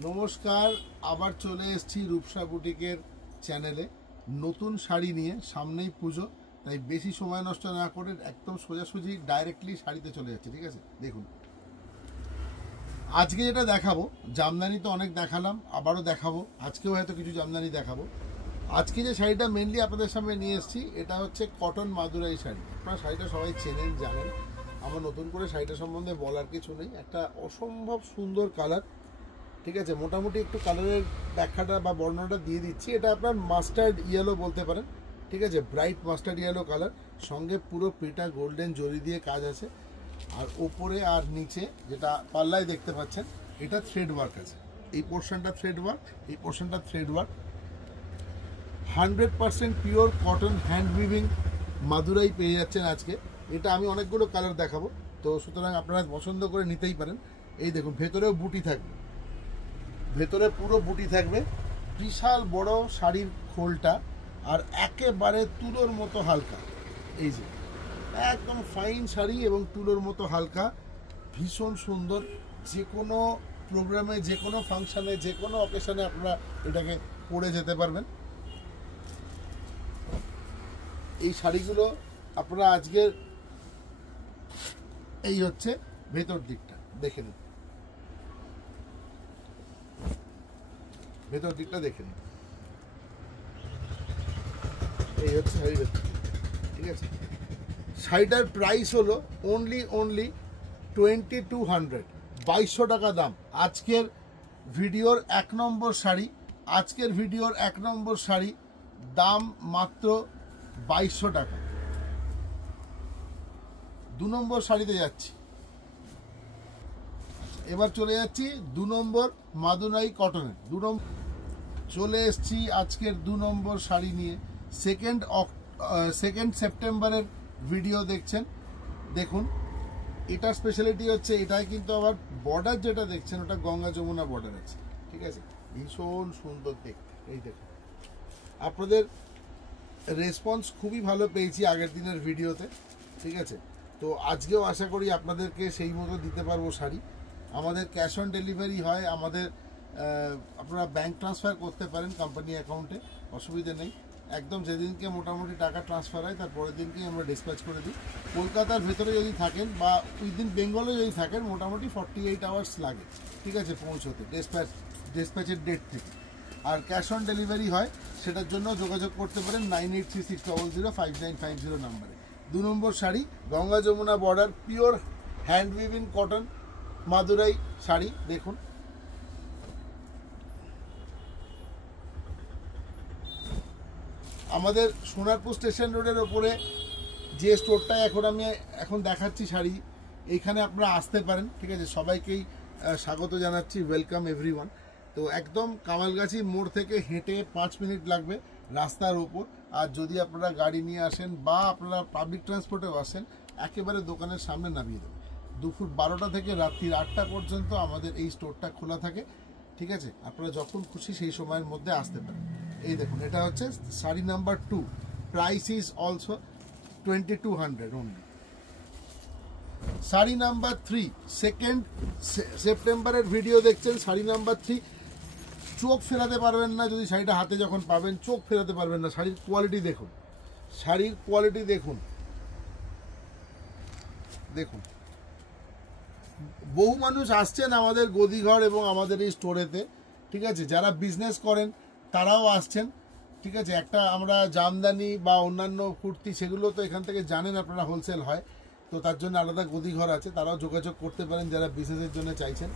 নমস্কার, আবার চলে এসেছি রূপসা বুটিকের চ্যানেলে নতুন শাড়ি নিয়ে। সামনেই পুজো, তাই বেশি সময় নষ্ট না করে একদম সোজাসুজি ডাইরেক্টলি শাড়িতে চলে যাচ্ছে। ঠিক আছে, দেখুন আজকে যেটা দেখাবো, জামদানি তো অনেক দেখালাম, আবারও দেখাবো। আজকেও হয়তো কিছু জামদানি দেখাবো। আজকে যে শাড়িটা মেনলি আপনাদের সামনে নিয়ে এসেছি, এটা হচ্ছে কটন মাদুরাই শাড়ি। আপনারা শাড়িটা সবাই চেনেন, জানেন। আমার নতুন করে শাড়িটা সম্বন্ধে বলার কিছু নেই। একটা অসম্ভব সুন্দর কালার। ঠিক আছে, মোটামুটি একটু কালারের ব্যাখ্যাটা বা বর্ণনাটা দিয়ে দিচ্ছি। এটা আপনার মাস্টার্ড ইয়েলো বলতে পারেন। ঠিক আছে, ব্রাইট মাস্টার্ড ইয়েলো কালার, সঙ্গে পুরো পিটা গোল্ডেন জরি দিয়ে কাজ আছে। আর ওপরে আর নিচে যেটা পাল্লায় দেখতে পাচ্ছেন, এটা থ্রেড ওয়ার্ক আছে। এই পোর্শনটা থ্রেড ওয়ার্ক, এই পোর্শনটা thread work. 100% pure cotton hand weaving Madurai পেয়ে যাচ্ছেন আজকে। এটা আমি অনেকগুলো কালার দেখাবো, তো সুতরাং আপনারা পছন্দ করে নিতেই পারেন। এই দেখুন, ভেতরেও বুটি থাকবে, ভেতরে পুরো বুটি থাকবে। বিশাল বড় শাড়ির খোলটা, আর একেবারে তুলোর মতো হালকা। এই যে একদম ফাইন শাড়ি এবং তুলোর মতো হালকা, ভীষণ সুন্দর। যে কোনো প্রোগ্রামে, যে কোনো ফাংশানে, যে কোনো অকেশনে আপনারা এটাকে পরে যেতে পারবেন। এই শাড়িগুলো আপনারা আজকের, এই হচ্ছে ভেতর দিকটা, দেখে নিন। ভেতর দিকটা দেখে নিন, এই হচ্ছে শাড়ির ভেতর। ঠিক আছে, শাড়িটার প্রাইস হলো অনলি 2200, 2200 টাকা দাম। আজকের ভিডিওর 1 নম্বর শাড়ি, আজকের ভিডিওর 1 নম্বর শাড়ি দাম মাত্র 2200 টাকা। 2 নম্বর শাড়িতে যাচ্ছি। এবার চলে যাচ্ছি 2 নম্বর মাদুরাই কটনের। 2 নম্বর চলে এসছি আজকের 2 নম্বর শাড়ি নিয়ে। সেকেন্ড সেপ্টেম্বরের ভিডিও দেখছেন। দেখুন, এটার স্পেশালিটি হচ্ছে, এটাই কিন্তু আবার বর্ডার যেটা দেখছেন, ওটা গঙ্গা যমুনা বর্ডার আছে। ঠিক আছে, ভীষণ সুন্দর দেখতে। এই দেখুন, আপনাদের রেসপন্স খুবই ভালো পেয়েছি আগের দিনের ভিডিওতে। ঠিক আছে, তো আজকেও আশা করি আপনাদেরকে সেই মতো দিতে পারবো শাড়ি। আমাদের ক্যাশ অন ডেলিভারি হয়, আমাদের আপনারা ব্যাংক ট্রান্সফার করতে পারেন কোম্পানি অ্যাকাউন্টে, অসুবিধা নেই। একদম যেদিনকে মোটামুটি টাকা ট্রান্সফার হয়, তার পরের দিনকেই আমরা ডিসপ্যাচ করে দিই। কলকাতার ভেতরে যদি থাকেন বা উইদিন বেঙ্গলে যদি থাকেন, মোটামুটি 48 আওয়ার্স লাগে। ঠিক আছে, পৌঁছতে ডিসপ্যাচের ডেট থেকে। আর ক্যাশ অন ডেলিভারি হয়, সেটার জন্য যোগাযোগ করতে পারেন 9836005950 নাম্বারে। 2 নম্বর sari, Ganga Jamuna border, pure hand weaving cotton Madurai sari. দেখুন, আমাদের সোনারপুর স্টেশন রোডের ওপরে যে স্টোরটায় এখন দেখাচ্ছি শাড়ি, এইখানে আপনারা আসতে পারেন। ঠিক আছে, সবাইকেই স্বাগত জানাচ্ছি, ওয়েলকাম এভরিওয়ান। তো একদম কামালগাছি মোড় থেকে হেঁটে 5 মিনিট লাগবে রাস্তার ওপর। আর যদি আপনারা গাড়ি নিয়ে আসেন বা আপনারা পাবলিক ট্রান্সপোর্টেও আসেন, একেবারে দোকানের সামনে নামিয়ে দেবে। দুপুর 12টা থেকে রাত্রির 8টা পর্যন্ত আমাদের এই স্টোরটা খোলা থাকে। ঠিক আছে, আপনারা যখন খুশি সেই সময়ের মধ্যে আসতে পারেন। এই দেখুন, এটা হচ্ছে sari number 2, price is also 2200 only. Sari number 3, second সেপ্টেম্বরের ভিডিও দেখছেন। শাড়ি নাম্বার 3, চোখ ফেরাতে পারবেন না যদি শাড়িটা হাতে যখন পাবেন, চোখ ফেরাতে পারবেন না। শাড়ির কোয়ালিটি দেখুন, শাড়ির কোয়ালিটি দেখুন। দেখুন, বহু মানুষ আসছেন আমাদের গদিঘর এবং আমাদের এই স্টোরেতে। ঠিক আছে, যারা বিজনেস করেন তারাও আসছেন। ঠিক আছে, একটা আমরা জামদানি বা অন্যান্য কুর্তি, সেগুলো তো এখান থেকে জানেন আপনারা হোলসেল হয়, তো তার জন্য আলাদা গদিঘর আছে, তারাও যোগাযোগ করতে পারেন যারা বিজনেসের জন্য চাইছেন।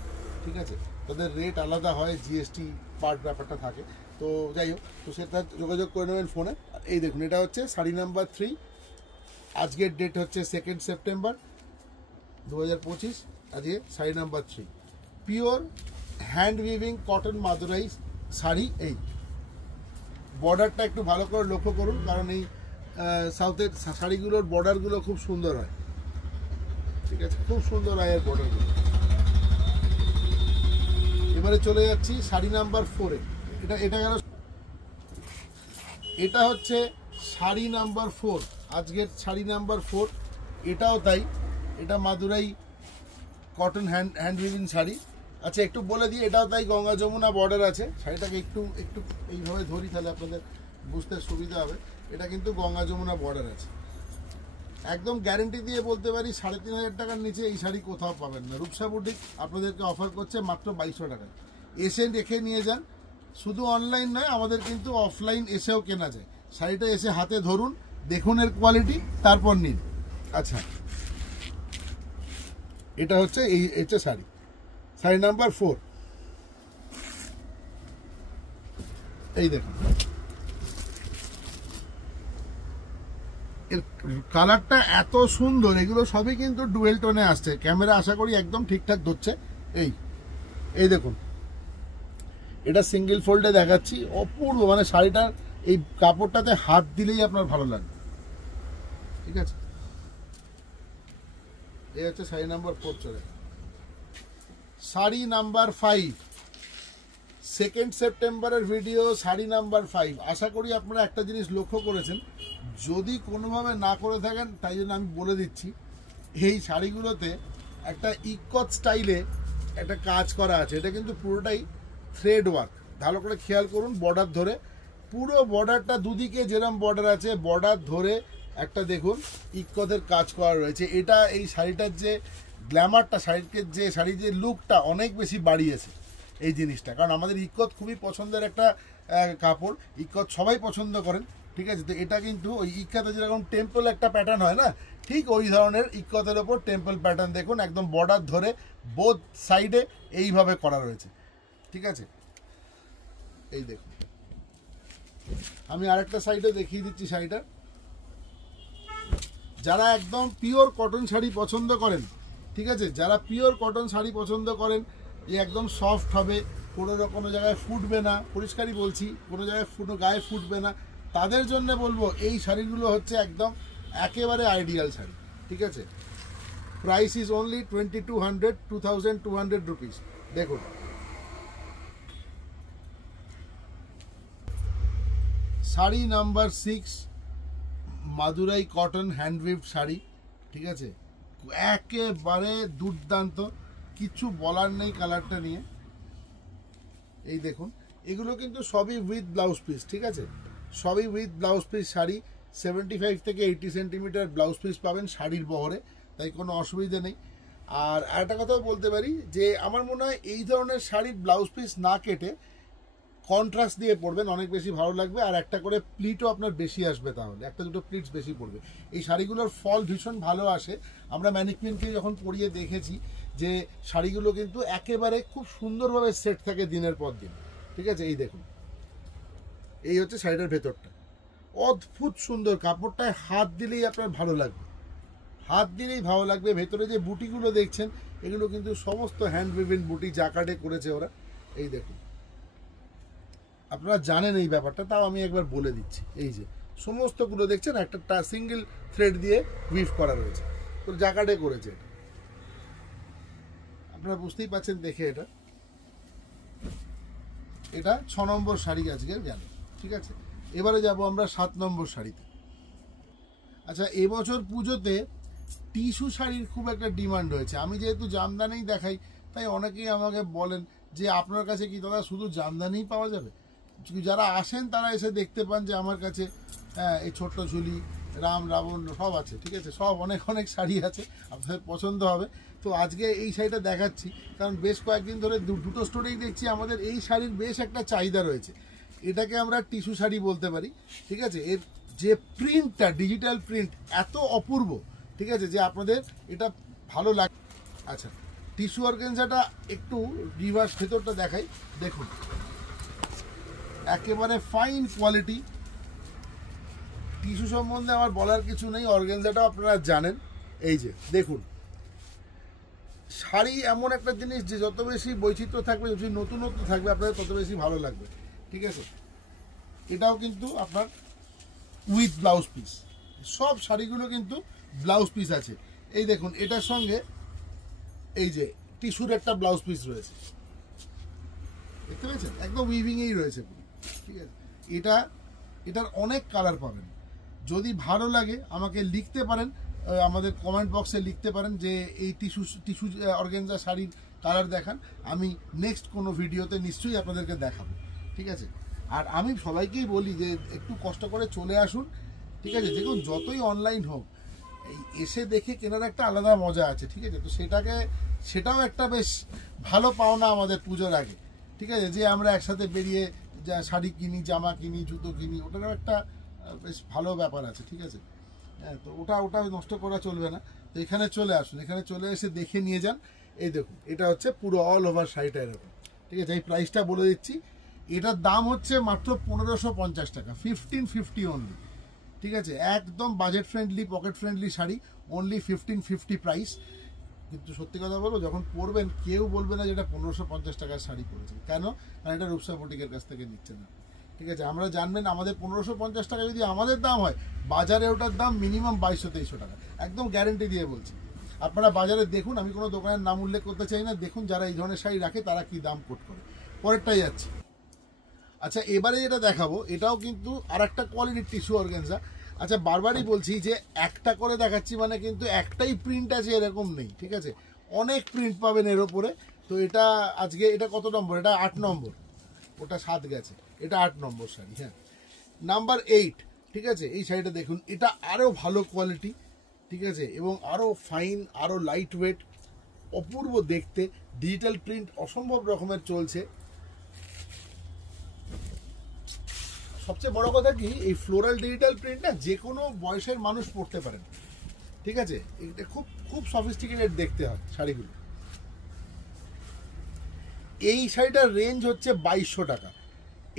ঠিক আছে, তাদের রেট আলাদা হয়, জিএসটি পার্ট ব্যাপারটা থাকে। তো যাই হোক, তো সেটা যোগাযোগ করে নেবেন ফোনে। এই দেখুন, এটা হচ্ছে শাড়ি নাম্বার 3। আজকের ডেট হচ্ছে 2 সেপ্টেম্বর 2025। আজকে sari number 3, pure hand weaving cotton Madurai sari. এই বর্ডারটা একটু ভালো করে লক্ষ্য করুন, কারণ এই সাউথের শাড়িগুলোর বর্ডারগুলো খুব সুন্দর হয়। ঠিক আছে, খুব সুন্দর হয় এর বর্ডারগুলো। এবারে চলে যাচ্ছি শাড়ি নাম্বার 4-এ। এটা গেল, এটা হচ্ছে শাড়ি নাম্বার 4, আজকের শাড়ি নাম্বার 4। এটাও তাই, এটা Madurai cotton hand weaving sari. আচ্ছা একটু বলে দিই, এটাও তাই গঙ্গা যমুনা বর্ডার আছে। শাড়িটাকে একটু একটু এইভাবে ধরি, তাহলে আপনাদের বুঝতে সুবিধা হবে। এটা কিন্তু গঙ্গা যমুনা বর্ডার আছে। একদম গ্যারেন্টি দিয়ে বলতে পারি 3,500 টাকার নিচে এই শাড়ি কোথাও পাবেন না। রূপসা বুটিক আপনাদেরকে অফার করছে মাত্র 2200 টাকায়। এসে দেখে নিয়ে যান। শুধু অনলাইন নয়, আমাদের কিন্তু অফলাইন এসেও কেনা যায়। শাড়িটা এসে হাতে ধরুন, দেখুন এর কোয়ালিটি, তারপর নিন। আচ্ছা, এটা হচ্ছে এই হচ্ছে শাড়ি নাম্বার 4। এই দেখুন, এর কালারটা এত সুন্দর। এগুলো সবই কিন্তু ডুয়েল টোনে আসছে। ক্যামেরা আশা করি একদম ঠিকঠাক ধরছে। এই দেখুন, এটা সিঙ্গেল ফোল্ডে দেখাচ্ছি, অপূর্ব। মানে শাড়িটার এই কাপড়টাতে হাত দিলেই আপনার ভালো লাগবে। ঠিক আছে, এই হচ্ছে শাড়ি নাম্বার 4 চলে। শাড়ি নাম্বার 5, 2 সেপ্টেম্বরের ভিডিও, শাড়ি নাম্বার 5। আশা করি আপনারা একটা জিনিস লক্ষ্য করেছেন, যদি কোনোভাবে না করে থাকেন তাই জন্য আমি বলে দিচ্ছি। এই শাড়িগুলোতে একটা ইকত স্টাইলে একটা কাজ করা আছে। এটা কিন্তু পুরোটাই থ্রেড ওয়ার্ক। ভালো করে খেয়াল করুন, বর্ডার ধরে পুরো বর্ডারটা দুদিকে যেরকম বর্ডার আছে, বর্ডার ধরে একটা দেখুন ইকতের কাজ করা রয়েছে। এটা এই শাড়িটার যে গ্ল্যামারটা, শাড়ির যে লুকটা অনেক বেশি বাড়িয়েছে এই জিনিসটা। কারণ আমাদের ইকত খুবই পছন্দের একটা কাপড়, ইকত সবাই পছন্দ করেন। ঠিক আছে, তো এটা কিন্তু ওই ইকতে যেরকম টেম্পল একটা প্যাটার্ন হয় না, ঠিক ওই ধরনের ইকতের ওপর টেম্পল প্যাটার্ন দেখুন, একদম বর্ডার ধরে বোথ সাইডে এইভাবে করা রয়েছে। ঠিক আছে, এই দেখুন, আমি আরেকটা সাইডে দেখিয়ে দিচ্ছি শাড়িটা। যারা একদম পিওর কটন শাড়ি পছন্দ করেন, ঠিক আছে, যারা পিওর কটন শাড়ি পছন্দ করেন, যে একদম সফট হবে, কোনো জায়গায় ফুটবে না, পরিষ্কারই বলছি, কোনো জায়গায় গায়ে ফুটবে না, তাদের জন্য বলবো এই শাড়িগুলো হচ্ছে একদম একেবারে আইডিয়াল শাড়ি। ঠিক আছে, প্রাইস ইজ অনলি 2200 রুপিস। দেখুন, শাড়ি নাম্বার 6, মাদুরাই কটন হ্যান্ডউইভ শাড়ি। ঠিক আছে, একেবারে দুর্দান্ত, কিছু বলার নেই কালারটা নিয়ে। এই দেখুন, এগুলো কিন্তু সবই উইথ ব্লাউজ পিস। ঠিক আছে, সবই উইথ ব্লাউজ পিস শাড়ি। 75 থেকে 80 সেন্টিমিটার ব্লাউজ পিস পাবেন শাড়ির বহরে, তাই কোনো অসুবিধা নেই। আর একটা কথাও বলতে পারি যে আমার মনে হয় এই ধরনের শাড়ির ব্লাউজ পিস না কেটে কন্ট্রাস্ট দিয়ে পরবেন, অনেক বেশি ভালো লাগবে। আর একটা করে প্লিটও আপনার বেশি আসবে, তাহলে একটা দুটো প্লিটস বেশি পড়বে। এই শাড়িগুলোর ফল ভীষণ ভালো আসে। আমরা ম্যানিকুইনকে যখন পরিয়ে দেখেছি যে শাড়িগুলো কিন্তু একেবারে খুব সুন্দরভাবে সেট থাকে দিনের পর দিন। ঠিক আছে, এই দেখুন, এই হচ্ছে শাড়িটার ভেতরটা, অদ্ভুত সুন্দর। কাপড়টায় হাত দিলেই আপনার ভালো লাগবে, হাত দিলেই ভালো লাগবে। ভেতরে যে বুটিগুলো দেখছেন, এগুলো কিন্তু সমস্ত হ্যান্ড উইভেন বুটি, জাকার্ডে করেছে ওরা। এই দেখুন, আপনারা জানেন এই ব্যাপারটা, তাও আমি একবার বলে দিচ্ছি। এই যে সমস্তগুলো দেখছেন একটা সিঙ্গেল থ্রেড দিয়ে উইভ করা রয়েছে, তো জাকার্ডে করেছে এটা। আপনারা বুঝতেই পারছেন দেখে। এটা 6 নম্বর শাড়ি আজকের গেল। ঠিক আছে, এবারে যাব আমরা 7 নম্বর শাড়িতে। আচ্ছা, এবছর পুজোতে টিস্যু শাড়ির খুব একটা ডিমান্ড হয়েছে। আমি যেহেতু জামদানি দেখাই, তাই অনেকেই আমাকে বলেন যে আপনার কাছে কি দাদা শুধু জামদানিই পাওয়া যাবে? যারা আসেন তারা এসে দেখতে পান যে আমার কাছে এই ছোট্ট ঝুলি, রাম রাবণ সব আছে। ঠিক আছে, সব অনেক অনেক শাড়ি আছে, আপনাদের পছন্দ হবে। তো আজকে এই শাড়িটা দেখাচ্ছি, কারণ বেশ কয়েকদিন ধরে দুটো স্টোরেই দেখছি আমাদের এই শাড়ির বেশ একটা চাহিদা রয়েছে। এটাকে আমরা টিস্যু শাড়ি বলতে পারি। ঠিক আছে, এর যে প্রিন্টটা, ডিজিটাল প্রিন্ট এত অপূর্ব, ঠিক আছে, যে আপনাদের এটা ভালো লাগে। আচ্ছা, টিস্যু অর্গানজাটা একটু রিভার্স ভেতরটা দেখাই। দেখুন, একেবারে ফাইন কোয়ালিটি। টিস্যু সম্বন্ধে আমার বলার কিছু নেই, অর্গানজাটাও আপনারা জানেন। এই যে দেখুন, শাড়ি এমন একটা জিনিস যে যত বেশি বৈচিত্র্য থাকবে, যত নতুনত্ব থাকবে, আপনাদের তত বেশি ভালো লাগবে। ঠিক আছে, এটাও কিন্তু আপনার উইথ ব্লাউজ পিস, সব শাড়িগুলো কিন্তু ব্লাউজ পিস আছে। এই দেখুন, এটার সঙ্গে এই যে টিস্যুর একটা ব্লাউজ পিস রয়েছে, দেখতে পেয়েছেন, একদম উইভিংয়েই রয়েছে। ঠিক আছে, এটার অনেক কালার পাবেন। যদি ভালো লাগে আমাকে লিখতে পারেন, আমাদের কমেন্ট বক্সে লিখতে পারেন যে এই টিস্যু অর্গানজা শাড়ির কালার দেখান, আমি নেক্সট কোনো ভিডিওতে নিশ্চয়ই আপনাদেরকে দেখাবো, ঠিক আছে। আর আমি সবাইকেই বলি যে একটু কষ্ট করে চলে আসুন, ঠিক আছে। দেখুন যতই অনলাইন হোক, এই এসে দেখে কেনার একটা আলাদা মজা আছে, ঠিক আছে। তো সেটাও একটা বেশ ভালো পাওনা আমাদের পুজোর আগে, ঠিক আছে, যে আমরা একসাথে বেরিয়ে যা শাড়ি কিনি, জামা কিনি, জুতো কিনি, ওটারও একটা বেশ ভালো ব্যাপার আছে, ঠিক আছে। হ্যাঁ, তো ওটা নষ্ট করা চলবে না। তো এখানে চলে আসুন, এখানে চলে এসে দেখে নিয়ে যান। এই দেখুন, এটা হচ্ছে পুরো অল ওভার শাড়িটা এরকম, ঠিক আছে। এই প্রাইসটা বলে দিচ্ছি, এটার দাম হচ্ছে মাত্র 1550 টাকা, 1550 অনলি, ঠিক আছে। একদম budget friendly, pocket friendly sari, only 1550 price. কিন্তু সত্যি কথা বলবো, যখন পরবেন কেউ বলবে না যে এটা 1550 টাকার শাড়ি পরেছেন। কেন? কারণ এটা রূপসা বুটিকের কাছ থেকে নিচ্ছে না, ঠিক আছে। আমরা জানবেন আমাদের 1550 টাকা যদি আমাদের দাম হয়, বাজারে ওটার দাম মিনিমাম 2200-2300 টাকা, একদম গ্যারেন্টি দিয়ে বলছি। আপনারা বাজারে দেখুন, আমি কোনো দোকানের নাম উল্লেখ করতে চাই না, দেখুন যারা এই ধরনের শাড়ি রাখে তারা কি দাম কোট করে। পরেরটাই যাচ্ছে। আচ্ছা, এবারে যেটা দেখাবো এটাও কিন্তু আর একটা কোয়ালিটির টিস্যু অর্গানজা। আচ্ছা, বারবারই বলছি যে একটা করে দেখাচ্ছি মানে কিন্তু একটাই প্রিন্ট আছে এরকম নেই, ঠিক আছে। অনেক প্রিন্ট পাবেন এর ওপরে। তো এটা আজকে এটা কত নম্বর? এটা 8 নম্বর, ওটা 7 গেছে, এটা 8 নম্বর শাড়ি। হ্যাঁ, নাম্বার 8, ঠিক আছে। এই শাড়িটা দেখুন, এটা আরও ভালো কোয়ালিটি, ঠিক আছে, এবং আরও ফাইন, আরও লাইট ওয়েট, অপূর্ব দেখতে। ডিজিটাল প্রিন্ট অসম্ভব রকমের চলছে। সবচেয়ে বড় কথা কি, এই ফ্লোরাল ডিজিটাল প্রিন্টটা যে কোনো বয়সের মানুষ পরতে পারেন, ঠিক আছে। এটা খুব খুব সফিস্টিকেটেড দেখতে হয় শাড়িগুলো। এই শাড়িটার রেঞ্জ হচ্ছে 2200 টাকা।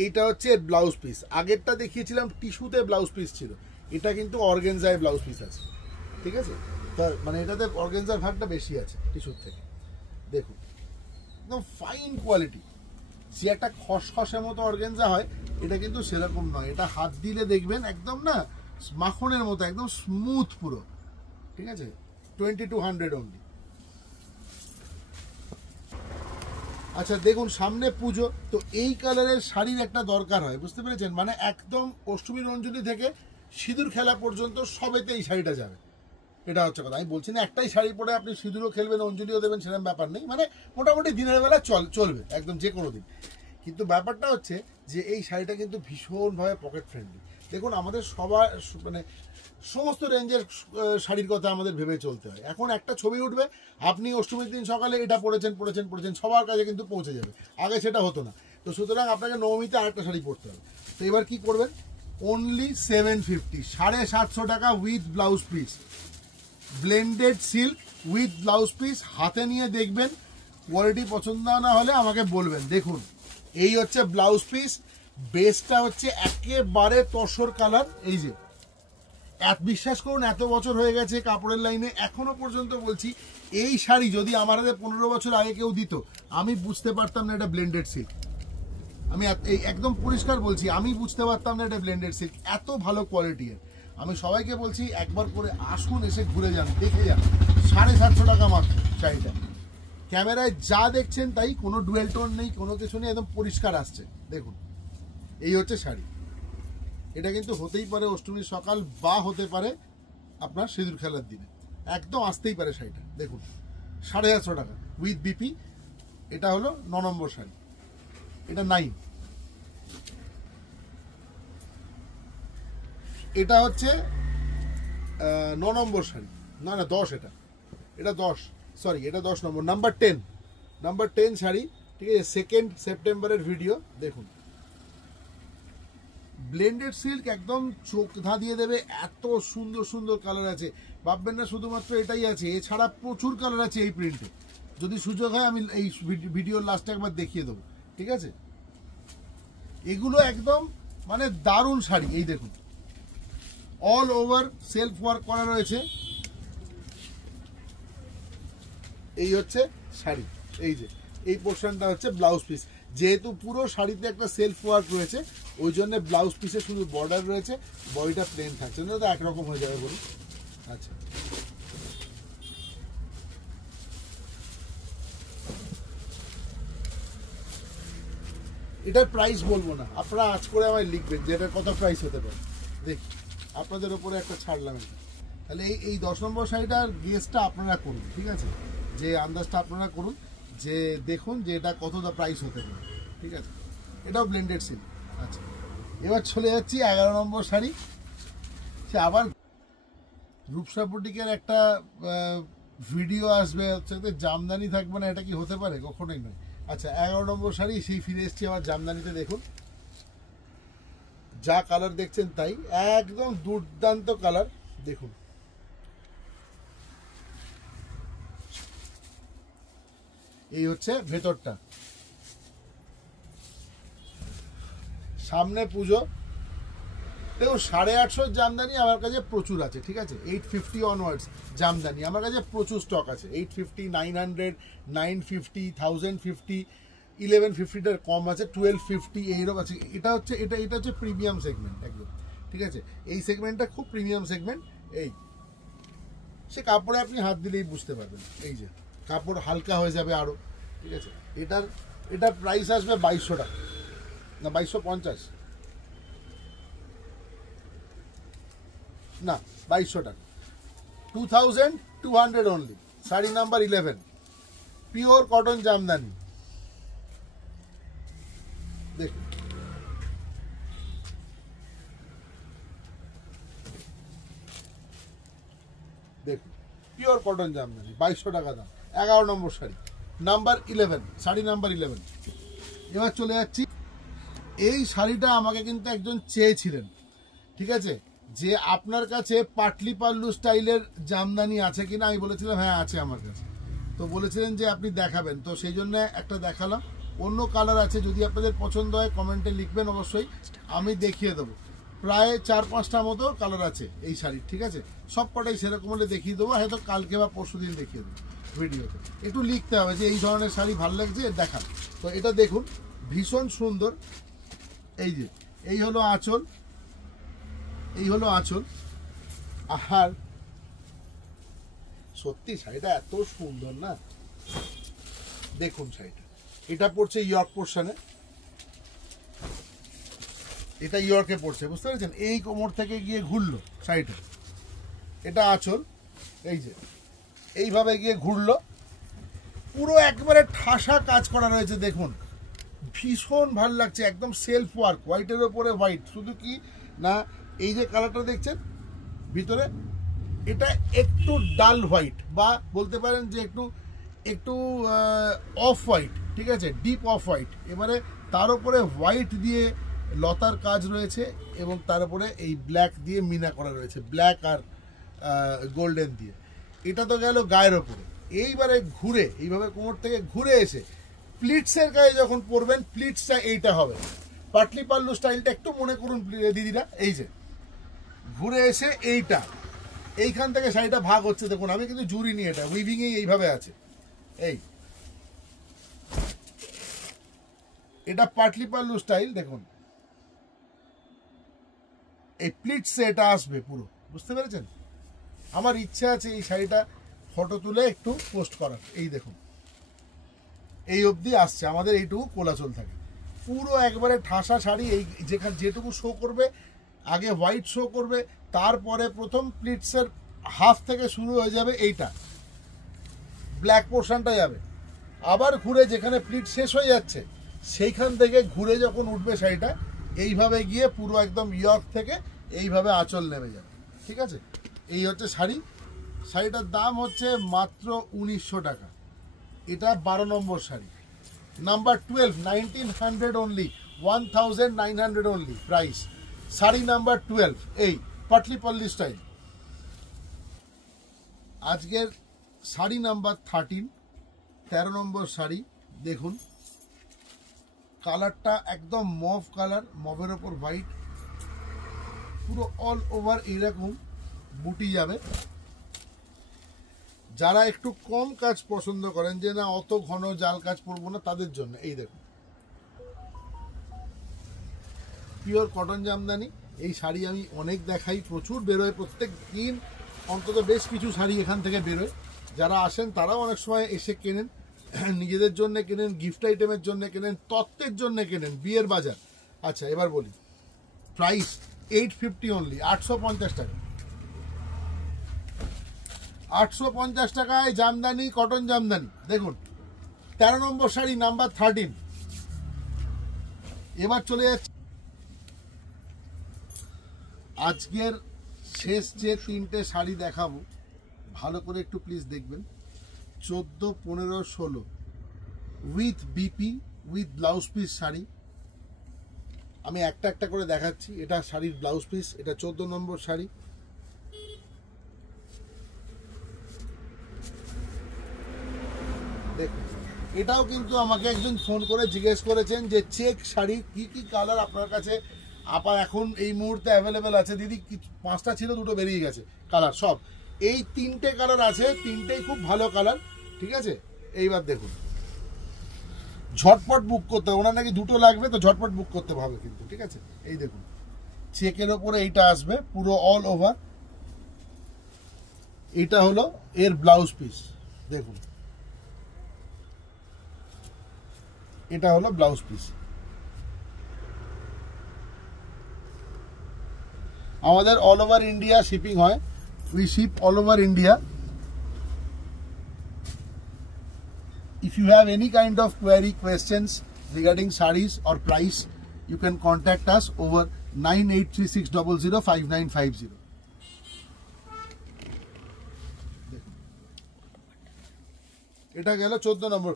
এইটা হচ্ছে ব্লাউজ পিস। আগেরটা দেখিয়েছিলাম টিস্যুতে ব্লাউজ পিস ছিল, এটা কিন্তু অর্গানজায় ব্লাউজ পিস আছে, ঠিক আছে। তা মানে এটাতে অর্গানজার ভাগটা বেশি আছে টিস্যুর থেকে। দেখুন, একদম ফাইন কোয়ালিটি। যে একটা খসখসের মতো অর্গানজা হয়, এটা কিন্তু সেরকম নয়। এটা হাত দিলে দেখবেন একদম না মাখনের মতো, একদম স্মুথ পুরো, ঠিক আছে। 2200 অনলি। আচ্ছা দেখুন, সামনে পুজো, তো এই কালারের শাড়ির একটা দরকার হয়, বুঝতে পেরেছেন। মানে একদম অষ্টমী রঞ্জনী থেকে সিঁদুর খেলা পর্যন্ত সবেতে এই শাড়িটা যাবে, এটা হচ্ছে কথা। আমি বলছি না একটাই শাড়ি পরে আপনি সিঁদুরও খেলবেন, অঞ্জলিও দেবেন, সেরকম ব্যাপার নেই। মানে মোটামুটি দিনের বেলা চলবে একদম যে কোনো দিন। কিন্তু ব্যাপারটা হচ্ছে যে এই শাড়িটা কিন্তু ভীষণভাবে পকেট ফ্রেন্ডলি। দেখুন, আমাদের সবার মানে সমস্ত রেঞ্জের শাড়ির কথা আমাদের ভেবে চলতে হয়। এখন একটা ছবি উঠবে, আপনি অষ্টমীর দিন সকালে এটা পরেছেন, সবার কাছে কিন্তু পৌঁছে যাবে। আগে সেটা হতো না। তো সুতরাং আপনাকে নবমীতে আরেকটা শাড়ি পরতে হবে। তো এবার কি করবেন? অনলি 750, 750 টাকা with blouse piece, blended silk with blouse piece. হাতে নিয়ে দেখবেন, কোয়ালিটি পছন্দ না হলে আমাকে বলবেন। দেখুন, এই হচ্ছে ব্লাউজ পিস, বেসটা হচ্ছে একেবারে তসর কালার। এই যে বিশ্বাস করুন, এত বছর হয়ে গেছে কাপড়ের লাইনে, এখনো পর্যন্ত বলছি, এই শাড়ি যদি আমার হাতে 15 বছর আগে কেউ দিত, আমি বুঝতে পারতাম না এটা ব্লেন্ডেড সিল্ক। আমি এই একদম পরিষ্কার বলছি, আমি বুঝতে পারতাম না এটা ব্লেন্ডেড সিল্ক। এত ভালো কোয়ালিটির। আমি সবাইকে বলছি, একবার করে আসুন, এসে ঘুরে যান, দেখে যান। 750 টাকা মাত্র শাড়িটা। ক্যামেরায় যা দেখছেন তাই, কোনো ডুয়েল টোন নেই, কোনো কিছু নেই, একদম পরিষ্কার আসছে। দেখুন, এই হচ্ছে শাড়ি। এটা কিন্তু হতেই পারে অষ্টমীর সকাল, বা হতে পারে আপনার সিঁদুর খেলার দিনে, একদম আসতেই পারে শাড়িটা। দেখুন, 750 টাকা উইথ বিপি। এটা হলো 9 নম্বর শাড়ি, এটা 9। এটা হচ্ছে 9 নম্বর শাড়ি, না 10, এটা 10, সরি, এটা 10 নম্বর, নাম্বার 10 শাড়ি, ঠিক আছে। 2 সেপ্টেম্বরের ভিডিও। দেখুন, ব্লেন্ডেড সিল্ক, একদম চোখ ধাঁধিয়ে দেবে, এত সুন্দর সুন্দর কালার আছে। ভাববেন না শুধুমাত্র এটাই আছে, এছাড়া প্রচুর কালার আছে এই প্রিন্টে। যদি সুযোগ হয় আমি এই ভিডিওর লাস্টে একবার দেখিয়ে দেবো, ঠিক আছে। এগুলো একদম মানে দারুণ শাড়ি। এই দেখুন, অল ওভার সেলফ ওয়ার্ক করা রয়েছে। এই হচ্ছে শাড়ি। এই যে এই পোর্শনটা হচ্ছে ব্লাউজ পিস। যেহেতু পুরো শাড়িতে একটা সেলফ ওয়ার্ক রয়েছে, ওই জন্য ব্লাউজ পিসে শুধু বর্ডার রয়েছে, বডিটা প্লেন থাকছে না, তো একরকম হয়ে যাবে বলুন। আচ্ছা, এটার প্রাইস বলবো না, আপনারা আজ করে আমায় লিখবেন যে এটার কত প্রাইস হতে পারে। দেখি, আপনাদের ওপরে একটা ছাড়লাম এটা। তাহলে এই 10 নম্বর শাড়িটার গেসটা আপনারা করুন, ঠিক আছে, যে আন্দাজটা আপনারা করুন যে দেখুন যে এটা কতটা প্রাইস হতে পারে, ঠিক আছে। এটাও ব্লেন্ডেড সিল্ক। আচ্ছা, এবার চলে যাচ্ছি 11 নম্বর শাড়ি। সে আবার রূপসা বুটিকের একটা ভিডিও আসবে, হচ্ছে জামদানি থাকবে না, এটা কি হতে পারে? কখনোই নয়। আচ্ছা, 11 নম্বর শাড়ি, সেই ফিরে এসেছি আবার জামদানিতে। দেখুন যা কালার দেখছেন তাই, একদম দুর্দান্ত কালার। দেখুন এই হচ্ছে ভেতরটা। সামনে পুজো, দেখুন 850 জামদানি আমার কাছে প্রচুর আছে, ঠিক আছে। 850 অনওয়ার্ডস জামদানি আমার কাছে প্রচুর স্টক আছে। 850, 900, 950, 1050, 1150টার কম আছে, 1250 এইরকম আছে। এটা হচ্ছে এটা হচ্ছে প্রিমিয়াম সেগমেন্ট একদম, ঠিক আছে। এই সেগমেন্টটা খুব প্রিমিয়াম সেগমেন্ট। এই সে কাপড়ে আপনি হাত দিলেই বুঝতে পারবেন, এই যে কাপড় হালকা হয়ে যাবে আরও, ঠিক আছে। এটার প্রাইস আসবে 2200 টাকা, না 2250, না 2200 টাকা, 2200 only. Sari number 11, pure cotton Jamdani. দেখুন দেখুন পিওর কটন জামদানি, 2200 টাকা দাম। 11 নম্বর শাড়ি, নাম্বার 11, শাড়ি নাম্বার 11। এবার চলে যাচ্ছি, এই শাড়িটা আমাকে কিন্তু একজন চেয়েছিলেন, ঠিক আছে, যে আপনার কাছে পাটলি পাল্লু স্টাইলের জামদানি আছে কিনা। আমি বলেছিলাম হ্যাঁ আছে আমার কাছে। তো বলেছিলেন যে আপনি দেখাবেন, তো সেই জন্য একটা দেখালাম। অন্য কালার আছে, যদি আপনাদের পছন্দ হয় কমেন্টে লিখবেন, অবশ্যই আমি দেখিয়ে দেবো। প্রায় 4-5টা মতো কালার আছে এই শাড়ির, ঠিক আছে। সব কটাই সেরকম হলে দেখিয়ে দেবো, হয়তো কালকে বা পরশু দিন দেখিয়ে দেবো ভিডিওতে। একটু লিখতে হবে যে এই ধরনের শাড়ি ভালো লাগছে দেখান। তো এটা দেখুন ভীষণ সুন্দর। এই যে এই হলো আঁচল, এই হলো আঁচল। আর সত্যি শাড়িটা এত সুন্দর না, দেখুন শাড়িটা। এটা পড়ছে ইয়র্ক পোর্শনে, এটা ইয়র্কে পড়ছে, বুঝতে পেরেছেন। এই কোমর থেকে গিয়ে ঘুরলো শাড়িটা, এটা আঁচল, এই যে এইভাবে গিয়ে ঘুরলো, পুরো একবারে ঠাসা কাজ করা রয়েছে। দেখুন ভীষণ ভালো লাগছে, একদম সেলফ ওয়ার্ক, হোয়াইটের ওপরে হোয়াইট। শুধু কি না, এই যে কালারটা দেখছেন ভিতরে, এটা একটু ডাল হোয়াইট, বা বলতে পারেন যে একটু অফ হোয়াইট, ঠিক আছে, ডিপ অফ হোয়াইট। এবারে তার উপরে হোয়াইট দিয়ে লতার কাজ রয়েছে, এবং তার উপরে এই ব্ল্যাক দিয়ে মিনা করা রয়েছে, ব্ল্যাক আর গোল্ডেন দিয়ে। এটা তো গেল গায়ের ওপরে। এইবারে ঘুরে এইভাবে কোমর থেকে ঘুরে এসে প্লিটসের গায়ে যখন পরবেন, প্লিটসটা এইটা হবে। পাটলি পাল্লু স্টাইলটা একটু মনে করুন দিদিরা, এই যে ঘুরে এসে এইটা, এইখান থেকে শাড়িটা ভাগ হচ্ছে। দেখুন আমি কিন্তু জুড়ি নিয়ে, এটা উইভিংয়েই এইভাবে আছে। এটা পাটলি পাল্লু স্টাইল। দেখুন এই প্লিটসে এটা আসবে পুরো, বুঝতে পেরেছেন। আমার ইচ্ছা আছে এই শাড়িটা ফটো তুলে একটু পোস্ট করার। এই দেখুন এই অবধি আসছে, আমাদের এইটুকু কোলাচল থাকে, পুরো একবারে ঠাসা শাড়ি। এই যেটুকু শো করবে, আগে হোয়াইট শো করবে, তারপরে প্রথম প্লিটসের হাফ থেকে শুরু হয়ে যাবে, এইটা ব্ল্যাক পোর্শনটা যাবে, আবার ঘুরে যেখানে প্লিট শেষ হয়ে যাচ্ছে সেইখান থেকে ঘুরে যখন উঠবে শাড়িটা, এইভাবে গিয়ে পুরো একদম ইয়র্ক থেকে এইভাবে আঁচল নেমে যাবে, ঠিক আছে। এই হচ্ছে শাড়ি। শাড়িটার দাম হচ্ছে মাত্র 1900 টাকা। এটা 12 নম্বর sari, number 12, 1900 only, 1900 only price. Sari number 12, এই পাটলি পাল্লি স্টাইল। আজকের শাড়ি নাম্বার 13, 13 নম্বর শাড়ি। দেখুন কালারটা একদম মভ কালার, মভের ওপর হোয়াইট, পুরো অল ওভার এইরকম বুটি যাবে। যারা একটু কম কাজ পছন্দ করেন, যে না অত ঘন জাল কাজ পরবো না, তাদের জন্য এই দেখুন পিওর কটন জামদানি। এই শাড়ি আমি অনেক দেখাই, প্রচুর বেরোয়, প্রত্যেক দিন অন্তত বেশ কিছু শাড়ি এখান থেকে বেরোয়। যারা আসেন তারাও অনেক সময় এসে কেনেন, নিজেদের জন্য কেনেন, গিফট আইটেমের জন্য কেনেন, তত্ত্বের জন্য কেনেন, বিয়ের বাজার। আচ্ছা এবার বলি প্রাইস, 850 অনলি, 850 টাকা। 850 টাকায় জামদানি, কটন জামদানি। দেখুন 13 নম্বর শাড়ি নাম্বার 13। এবার চলে যাচ্ছে আজকের শেষ যে 3টে শাড়ি দেখাবো, ভালো করে একটু প্লিজ দেখবেন। 14, 15, 16 with BP with blouse piece sari. আমি একটা একটা করে দেখাচ্ছি। এটা শাড়ির ব্লাউজ পিস, এটা 14 নম্বর শাড়ি। দেখুন, এটাও কিন্তু আমাকে একজন ফোন করে জিজ্ঞেস করেছেন যে চেক শাড়ি কি কি কালার আপনার কাছে আপা এখন এই মুহূর্তে অ্যাভেলেবেল আছে। দিদি 5টা ছিল, 2টো বেরিয়ে গেছে কালার। সব এই 3টে কালার আছে, 3টেই খুব ভালো কালার। ঠিক আছে, এইবার দেখুন, ঝটপট বুক করতে হবে। ওনার নাকি 2টো লাগবে, তো ঝটপট বুক করতে হবে কিন্তু। ঠিক আছে, এই দেখুন, চেকের ওপরে এইটা আসবে পুরো অল ওভার। এটা হলো এর ব্লাউজ পিস। দেখুন, এটা হলো ব্লাউজ পিস। আমাদের অল ওভার ইন্ডিয়া শিপিং হয়। We ship all over India. If you have any kind of query, questions regarding sarees or price, you can contact us over 9836005950. এটা গেল 14 নম্বর।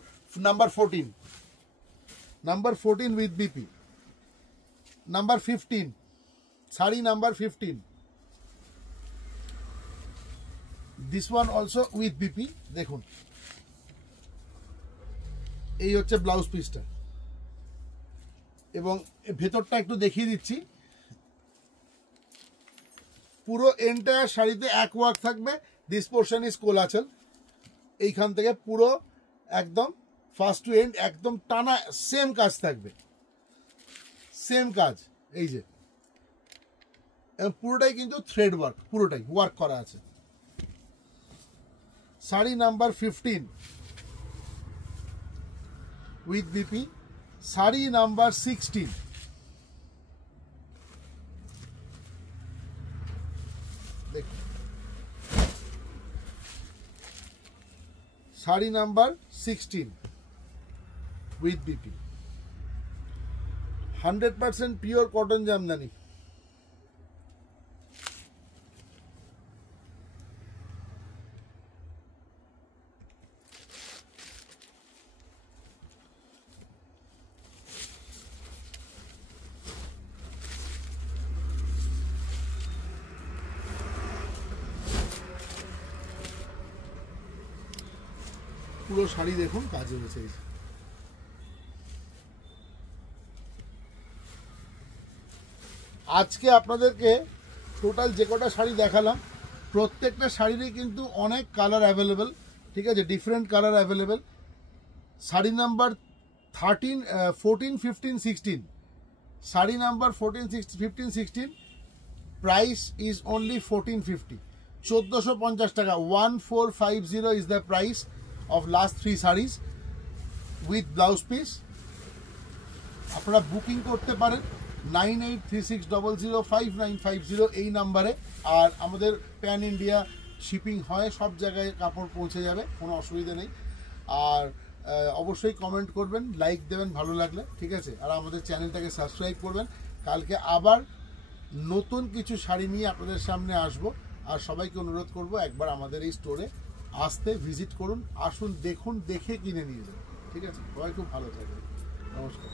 Number 14, number 14 with BP। Number 15, sari number 15। This one also with BP। দেখুন, এই হচ্ছে blouse পিসটা, এবং ভেতরটা একটু দেখিয়ে দিচ্ছি। পুরো এন্টায়ার শাড়িতে এক ওয়ার্ক থাকবে। দিস পোর্শন ইজ কোলাচল। এইখান থেকে পুরো একদম ফার্স্ট টু এন্ড একদম টানা সেম কাজ থাকবে, সেম কাজ। এই যে পুরোটাই কিন্তু থ্রেড ওয়ার্ক, পুরোটাই ওয়ার্ক করা আছে। Sari number 15 with BP। Sari number 16। দেখুন, sari number 16 with BP। 100% pure cotton Jamdani. পুরো শাড়ি দেখুন কাজে হয়েছে। আজকে আপনাদেরকে টোটাল যে কটা শাড়ি দেখালাম, প্রত্যেকটা শাড়িরই কিন্তু অনেক কালার অ্যাভেলেবেল। ঠিক আছে, different colour available. Sari number 13, 14, 15, 16। Sari number 14, 15, 16 price is only 1450, 1450 টাকা। 1450 is the price of last 3 sarees with blouse piece। আপনারা বুকিং করতে পারেন 9836005950 এই নাম্বারে। আর আমাদের প্যান ইন্ডিয়া শিপিং হয়, সব জায়গায় কাপড় পৌঁছে যাবে, কোনো অসুবিধা নেই। আর অবশ্যই কমেন্ট করবেন, লাইক দেবেন ভালো লাগলে। ঠিক আছে, আর আমাদের চ্যানেলটাকে সাবস্ক্রাইব করবেন। কালকে আবার নতুন কিছু শাড়ি নিয়ে আপনাদের সামনে আসব। আর সবাইকে অনুরোধ করব একবার আমাদের এই স্টোরে আসতে, ভিজিট করুন, আসুন, দেখুন, দেখে কিনে নিয়ে যান। ঠিক আছে, সবাই খুব ভালো থাকবেন। নমস্কার।